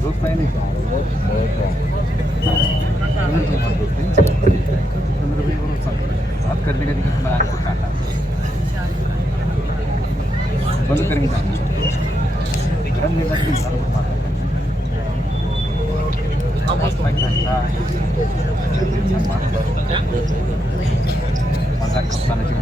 दोस्त आहे नाही बात करने का दिक्कत मैं आपको काटा बंद करेंगे घर में लग इंसान को मारता मजाक खपतानाची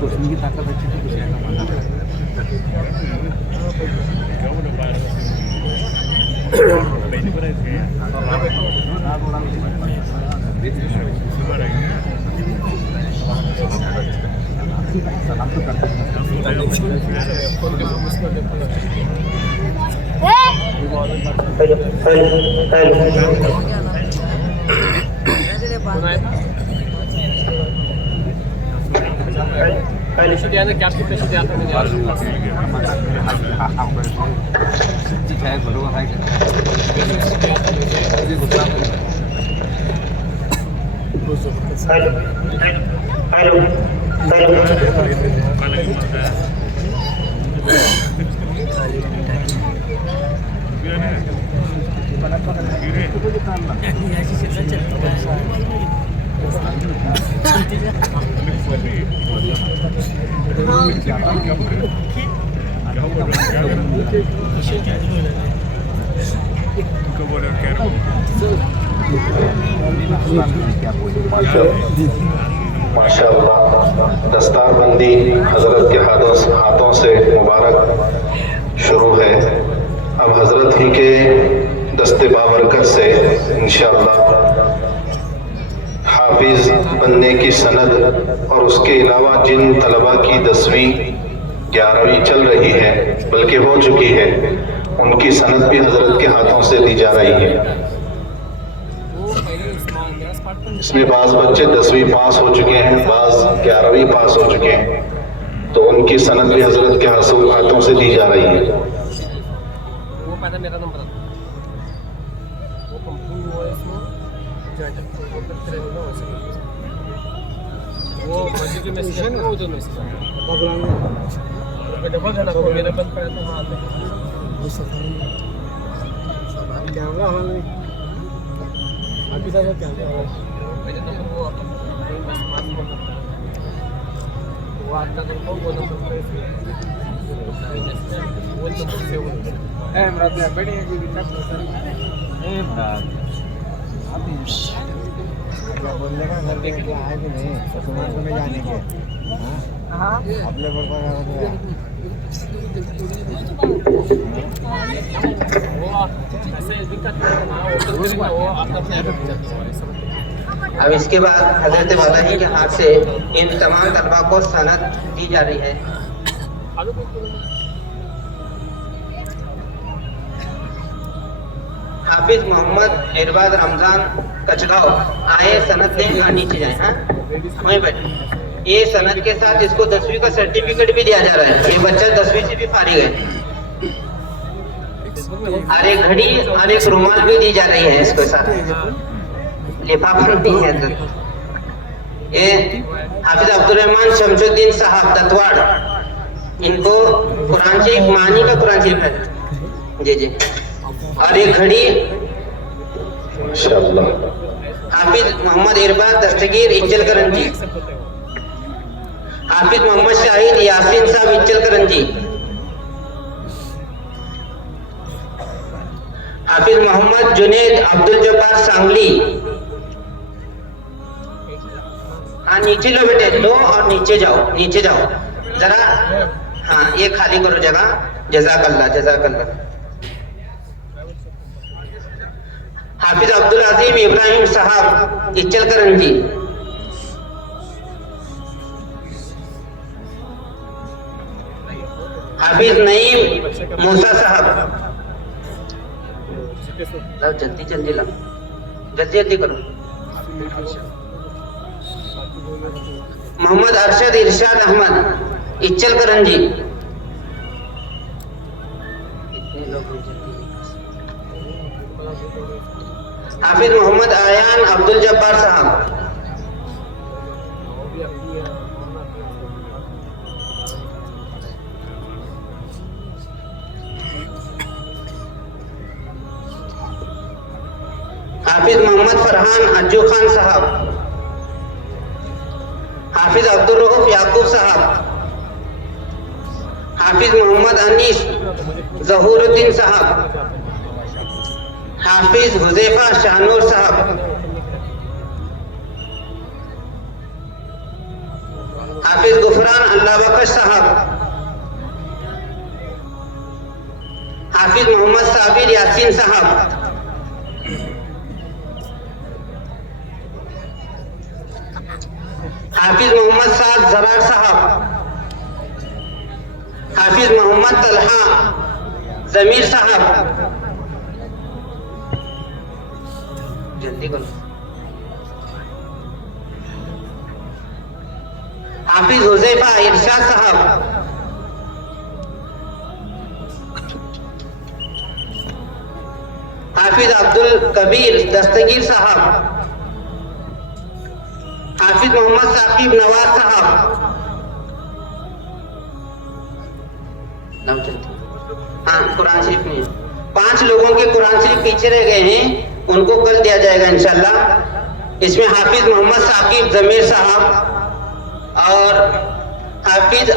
सोचने की ताकत अच्छी तो दूसरे का मना सलाम तो करते हैं पहले शुद्ध याद है क्या आपके शुद्ध याद में है बरोबर है माशाअल्लाह दस्तारबंदी हज़रत के हाथों से मुबारक शुरू है। अब हज़रत ही के दस्ते बाबरकत से इंशाअल्लाह हाफिज बनने की सनद और उसके अलावा जिन तलबा की 10वीं 11वीं चल रही है बल्कि हो चुकी है उनकी सनद भी हज़रत के हाथों से दी जा रही है। इसमें बाज़ बच्चे 10वीं पास हो चुके हैं, बाज़ 11वीं पास हो चुके हैं, तो उनकी सनद भी हज़रत के हाथों से दी जा रही है। वो मस्जिद में मैसेज है वो जो मैसेज है डबल है ना तो मेरा बंद पड़ा तो हाथ में कैमरा हमारे अभी साहब कैमरा मेरे नंबर वो आता है बस मार बोलना वो आता तो वो नंबर पे वो नंबर से वो मुराद ने बैठे हैं कोई दिक्कत नहीं मुराद आप बोलने का घर के आए कि नहीं समाज में जाने के हाँ अपने पर अब इसके बाद हजरत वाला के हाथ से इन तमाम तलबा को सनद दी जा रही है। हाफिज मोहम्मद इरबाद रमजान कचगांव आए सनद दें और नीचे जाए। हाँ वहीं बैठे। ये सनद के साथ इसको 10वीं का सर्टिफिकेट भी दिया जा रहा है। ये बच्चा 10वीं से भी फारिग है और एक घड़ी और एक रुमाल भी दी जा रही है इसके साथ। लिफाफा नहीं है तो ये हाफिज अब्दुल रहमान शमसुद्दीन साहब दतवाड़ इनको कुरान शरीफ मानी का कुरान शरीफ है जी जी और एक घड़ी हाफिज मोहम्मद इरबाद दस्तगीर इज्जल करंजी, हाफिज मोहम्मद शाहिद यासीन साहब इज्जल करंजी, हाफिज मोहम्मद जुनेद अब्दुल जब्बार सांगली। हाँ नीचे लो बेटे दो और नीचे जाओ जरा। हाँ ये खाली करो जगह। जज़ाकल्लाह जज़ाकल्लाह। हाफिज अब्दुल अजीम इब्राहिम साहब इज्जल करंजी, हाफिज नईम मूसा साहब। जल्दी जल्दी ला जल्दी जल्दी करो। मोहम्मद अरशद इरशाद अहमद इच्चल करंजी। हाफिज मोहम्मद आयान अब्दुल जब्बार साहब। हाफिज मोहम्मद फरहान अज्जू खान साहब। हाफिज अब्दुल रऊफ याकूब साहब। हाफिज मोहम्मद अनीस जहूरुद्दीन साहब। हाफिज हुजैफा शाहनूर साहब। हाफिज गुफरान अल्लाह बख्श साहब। हाफिज मोहम्मद साबिर यासीन साहब। हाफिज मोहम्मद साद जरार साहब। हाफिज मोहम्मद तलहा जमीर साहब। जल्दी बोलो। हाफिज हुजैफा इरशाद साहब। हाफिज अब्दुल कबीर दस्तगीर साहब। हाफिज मोहम्मद साकिब नवाज साहब। हाँ, कुरान शरीफ में 5 लोगों के कुरान शरीफ पीछे रह गए हैं, उनको कल दिया जाएगा इंशाल्लाह। इसमें हाफिज मोहम्मद साकिब जमीर साहब और हाफिज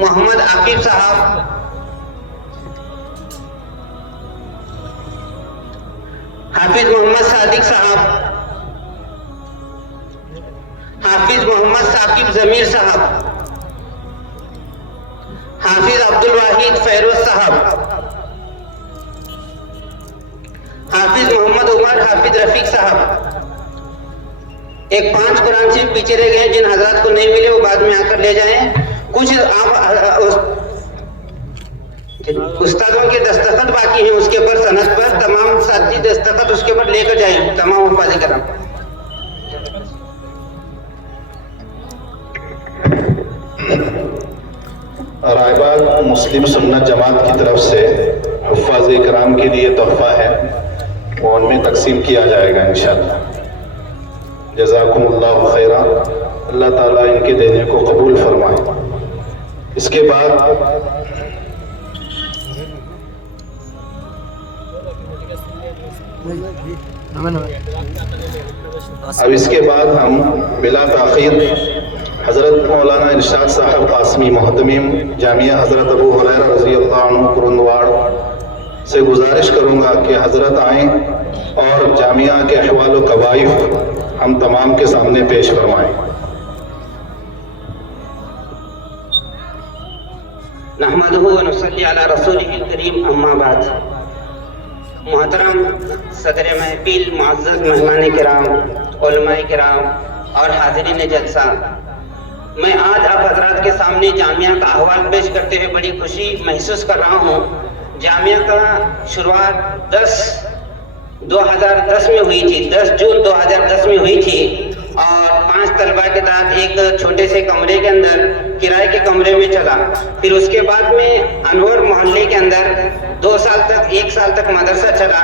मोहम्मद आकिब साहब, हाफिज मोहम्मद सादिक साहब, हाफिज मोहम्मद साकिब जमीर साहब, हाफिज अब्दुल वाहिद फैरोज साहब, हाफिज मोहम्मद उमर हाफिज रफीक साहब। एक 5 कुरान शरीफ पीछे रह गए, जिन हजरात को नहीं मिले वो बाद में आकर ले जाएं। कुछ आप उस्तादों के दस्तखत बाकी हैं, उसके ऊपर सनद पर तमाम साथी दस्तखत उसके ऊपर लेकर जाएं, तमाम उपाधि कराम। रायबाग मुस्लिम सुन्नत जमात की तरफ से हुफ्फाज़ इकराम के लिए तोहफा है, वो उनमें तकसीम किया जाएगा इंशाअल्लाह। जज़ाकुमुल्लाहु खैरा, अल्लाह ताला इनके देने को कबूल फरमाए। इसके बाद अब इसके बाद हम बिला ताखीर हज़रत मौलाना इरशाद साहब कासमी मोहतमीम जामिया हज़रत अबू हुरैरा रज़ी अल्लाह अन्हु कुरुंदवाड़ से गुजारिश करूँगा कि हज़रत आएँ और जामिया के अहवाल व कवाइफ हम तमाम के सामने पेश फरमाएँ। नहमदुहु व नुसल्ली अला रसूलिहिल करीम, अम्मा बाद। मोहतरम सदर महफिल, मुअज़्ज़ज़ मेहमान किराम, उलमाए किराम और हाज़रीन जलसा, मैं आज आप हजरात के सामने जामिया का अहवाल पेश करते हुए बड़ी खुशी महसूस कर रहा हूँ। जामिया का शुरुआत 2010 में हुई थी, 10 जून 2010 में हुई थी और 5 तलबा के साथ एक छोटे से कमरे के अंदर किराए के कमरे में चला। फिर उसके बाद में अनवर मोहल्ले के अंदर 2 साल तक, 1 साल तक मदरसा चला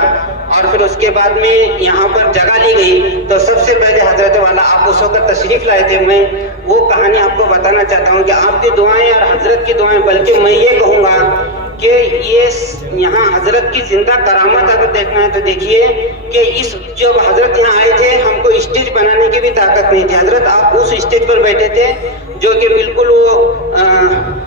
और फिर उसके बाद में यहाँ पर जगह ली गई। तो सबसे पहले हजरत वाला आप उस वक्त तशरीफ लाए थे। मैं वो कहानी आपको बताना चाहता हूँ कि आपकी दुआएं और हजरत की दुआएं, बल्कि मैं ये कहूँगा कि ये यहाँ हजरत की जिंदा करामत अगर देखना है तो देखिए कि इस जब हजरत यहाँ आए थे, हमको स्टेज बनाने की भी ताकत नहीं थी। हजरत आप उस स्टेज पर बैठे थे जो कि बिल्कुल वो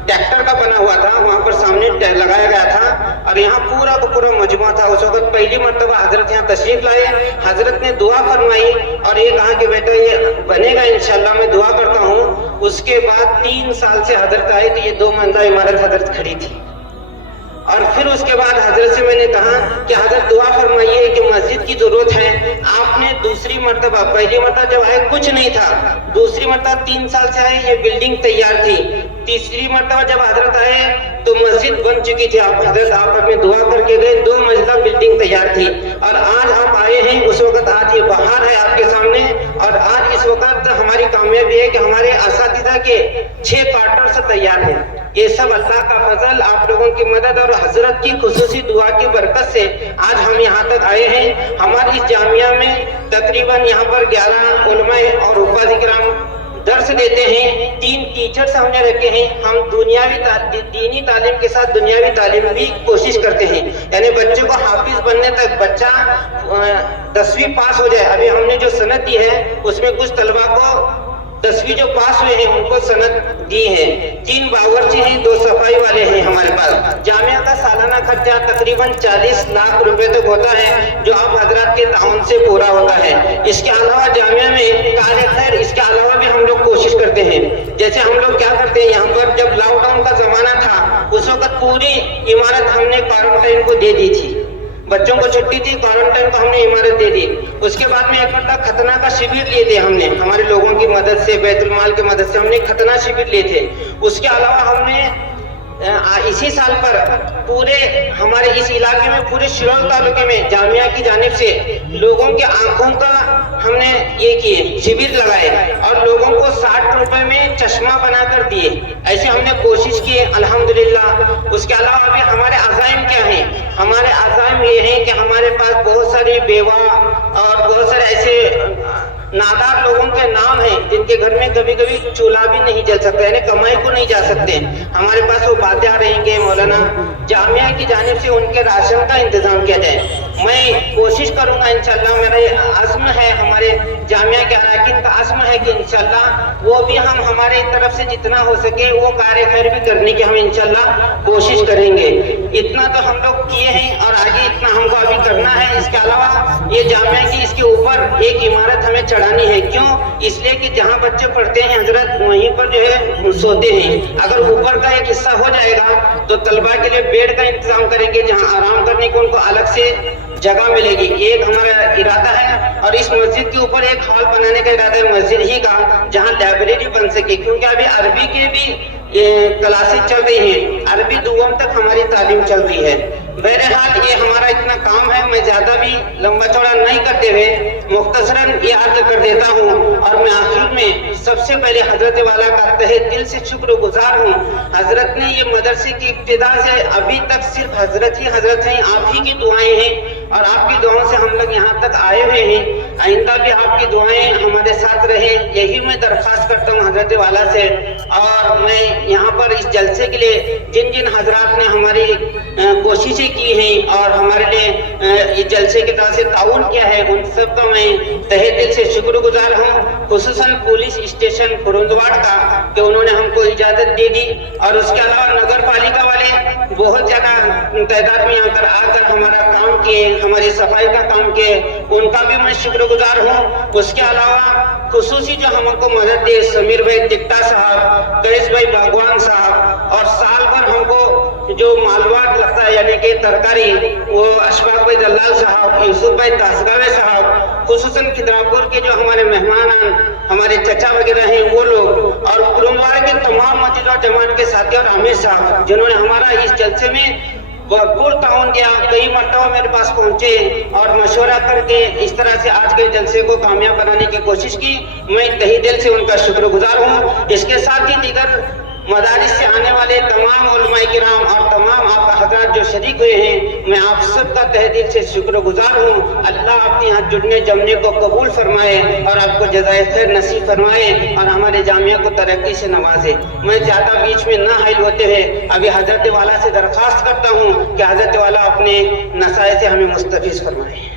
ट्रैक्टर का बना हुआ था, वहाँ पर सामने लगाया गया था और यहाँ पूरा का पूरा मजमा था। उस वक्त पहली मरतबा हजरत यहाँ तशरीफ लाए, हजरत ने दुआ फरमाई और ये कहा कि बेटा ये बनेगा इंशाल्लाह, मैं दुआ करता हूँ। उसके बाद 3 साल से हजरत आए तो ये 2 मंजिला इमारत हजरत खड़ी थी। और फिर उसके बाद हजरत से मैंने कहा कि हजरत दुआ फरमाइए कि मस्जिद की जरूरत है। आपने दूसरी मर्तबा, पहली मर्तबा जब आए कुछ नहीं था, दूसरी मर्तबा 3 साल से आए ये बिल्डिंग तैयार थी, तीसरी मर्तबा जब हजरत आए तो मस्जिद बन चुकी थी। आप हजरत आप अपने दुआ करके गए, 2 मंजिला बिल्डिंग तैयार थी और आज आप आए हैं उस वक्त, आज ये बहार है आपके सामने और की मदद और हजरत की खुसूसी दुआ की बरकत से आज हम यहाँ तक आए हैं। हमारी इस जामिया में तकरीबन यहाँ पर 11 उलमा और उपाधि किराम दर्स देते हैं। 3 टीचर्स हमने रखे हैं। हम दीनी तालीम के साथ दुनियावी तालीम भी कोशिश करते हैं, यानी बच्चों को हाफिज बनने तक बच्चा 10वीं पास हो जाए। अभी हमने जो सनद दी है उसमें कुछ तलबा को 10वीं जो पास हुए हैं उनको सनद दी है। 3 बावर्ची हैं, 2 सफाई वाले हैं हमारे पास। जामिया का सालाना खर्चा तकरीबन 40 लाख रुपए तक होता है, जो आप हजरात के ताउन से पूरा होता है। इसके अलावा जामिया में कार्य खैर इसके अलावा भी हम लोग कोशिश करते हैं। जैसे हम लोग क्या करते हैं, यहाँ पर जब लॉकडाउन का जमाना था उस वक्त पूरी इमारत हमने क्वारंटाइन को दे दी थी। बच्चों को छुट्टी थी, क्वारंटाइन को हमने इमारत दे दी। उसके बाद में एक बड़ा खतना का शिविर लिए थे हमने, हमारे लोगों की मदद से, बैतुल माल की मदद से हमने खतना शिविर लिए थे। उसके अलावा हमने इसी साल पर पूरे हमारे इस इलाके में पूरे शिरोल तालुके में जामिया की जानिब से लोगों के आंखों का हमने ये किए शिविर लगाए और लोगों को 60 रुपए में चश्मा बनाकर दिए। ऐसे हमने कोशिश की अल्हम्दुलिल्लाह। उसके अलावा अभी हमारे अज़ाइम क्या हैं? हमारे अज़ाइम ये हैं कि हमारे पास बहुत सारी बेवा और बहुत सारे ऐसे नादार लोगों के नाम हैं जिनके घर में कभी कभी चूल्हा भी नहीं जल सकता, यानी कमाई को नहीं जा सकते। हमारे पास वो बातें आ रहेंगे मौलाना, जामिया की जानिब से उनके राशन का इंतजाम किया जाए। मैं कोशिश करूंगा इंशाल्लाह, मेरा आज़्म है, हमारे जामिया के अराकीन का आज़्म है कि इंशाल्लाह वो भी हम हमारे तरफ से जितना हो सके वो कार्य खैर भी करने की हम इंशाल्लाह कोशिश करेंगे। इतना तो हम लोग किए हैं और आगे इतना हमको अभी करना है। इसके अलावा ये जामिया की इसके ऊपर एक इमारत हमें चढ़ानी है। क्यों? इसलिए कि जहाँ बच्चे पढ़ते हैं हजरत वहीं पर जो है सोते हैं। अगर ऊपर का एक हिस्सा हो जाएगा तो तलबा के लिए बेड का इंतजाम करेंगे, जहाँ आराम करने को उनको अलग से जगह मिलेगी। एक हमारा इरादा है और इस मस्जिद के ऊपर एक हॉल बनाने का इरादा है मस्जिद ही का, जहाँ लाइब्रेरी बन सके, क्योंकि अभी अरबी के भी क्लासेस चल रही हैं, अरबी दुआम तक हमारी तालीम चल रही है। बहरहाल ये हमारा इतना काम है, मैं ज्यादा भी लंबा चौड़ा नहीं करते हुए मुख्तसरन ये अर्ज कर देता हूँ और मैं आखिर में सबसे पहले हजरत वाला का तहे दिल से शुक्रगुजार हूँ। हजरत ने ये मदरसे की इब्तिदा से अभी तक सिर्फ हजरत हैं, आप ही की दुआएं हैं और आपकी दुआओं से हम लोग यहाँ तक आए हुए हैं। आइंदा भी आपकी दुआएं हमारे साथ रहे, यही मैं दरख्वास्त करता हूँ हजरत वाला से। और मैं यहाँ पर इस जलसे के लिए जिन जिन हजरात ने हमारी कोशिशें की हैं और हमारे लिए इस जलसे की तरह से ताउन किया है, उन सब का मैं तहे दिल से शुक्रगुजार हूँ। खुसूसन पुलिस स्टेशन फुरुंदवाड़ का कि उन्होंने हमको इजाजत दे दी, और उसके अलावा नगर पालिका वाले बहुत ज्यादा तादाद में यहाँ पर आकर हमारा काम किए, हमारी सफाई का काम किए, उनका भी मैं शुक्रगुजार हूँ। उसके अलावा खुसूसी जो हमको मदद दे समीर भाई टिकटा साहब, कैस भाई बागवान साहब, और साल भर हमको जो मालवाट लगता है यानी कि तरकारी वो अशफाक भाई दलाल साहब, यूसुफ भाई तासगावे साहब, खुसूसन खिदरापुर के जो हमारे मेहमान हमारे चचा वगैरह हैं वो लोग, और फुरुंदवाड़ा के तमाम मस्जिद और जमात के साथी और आमिर साहब जिन्होंने हमारा इस जलसे में भरपूर ताउन दिया। कई मरतबा मेरे पास पहुंचे और मशवरा करके इस तरह से आज के जलसे को कामयाब बनाने की कोशिश की। मैं तहे दिल से उनका शुक्रगुजार हूँ। इसके साथ ही दीगर मदारिस से आने वाले तमाम उलमाए किराम और तमाम आपका हजरात जो शरीक हुए हैं, मैं आप सबका तहे दिल से शुक्रगुजार हूँ। अल्लाह अपने यहाँ जुड़ने जमने को कबूल फरमाए और आपको जज़ाए खैर नसीब फरमाए और हमारे जामिया को तरक्की से नवाजे। मैं ज़्यादा बीच में ना हाइल होते हुए अभी हजरत वाला से दरख्वास्त करता हूँ कि हजरत वाला अपने नसाए से हमें मुस्तफीज फरमाए।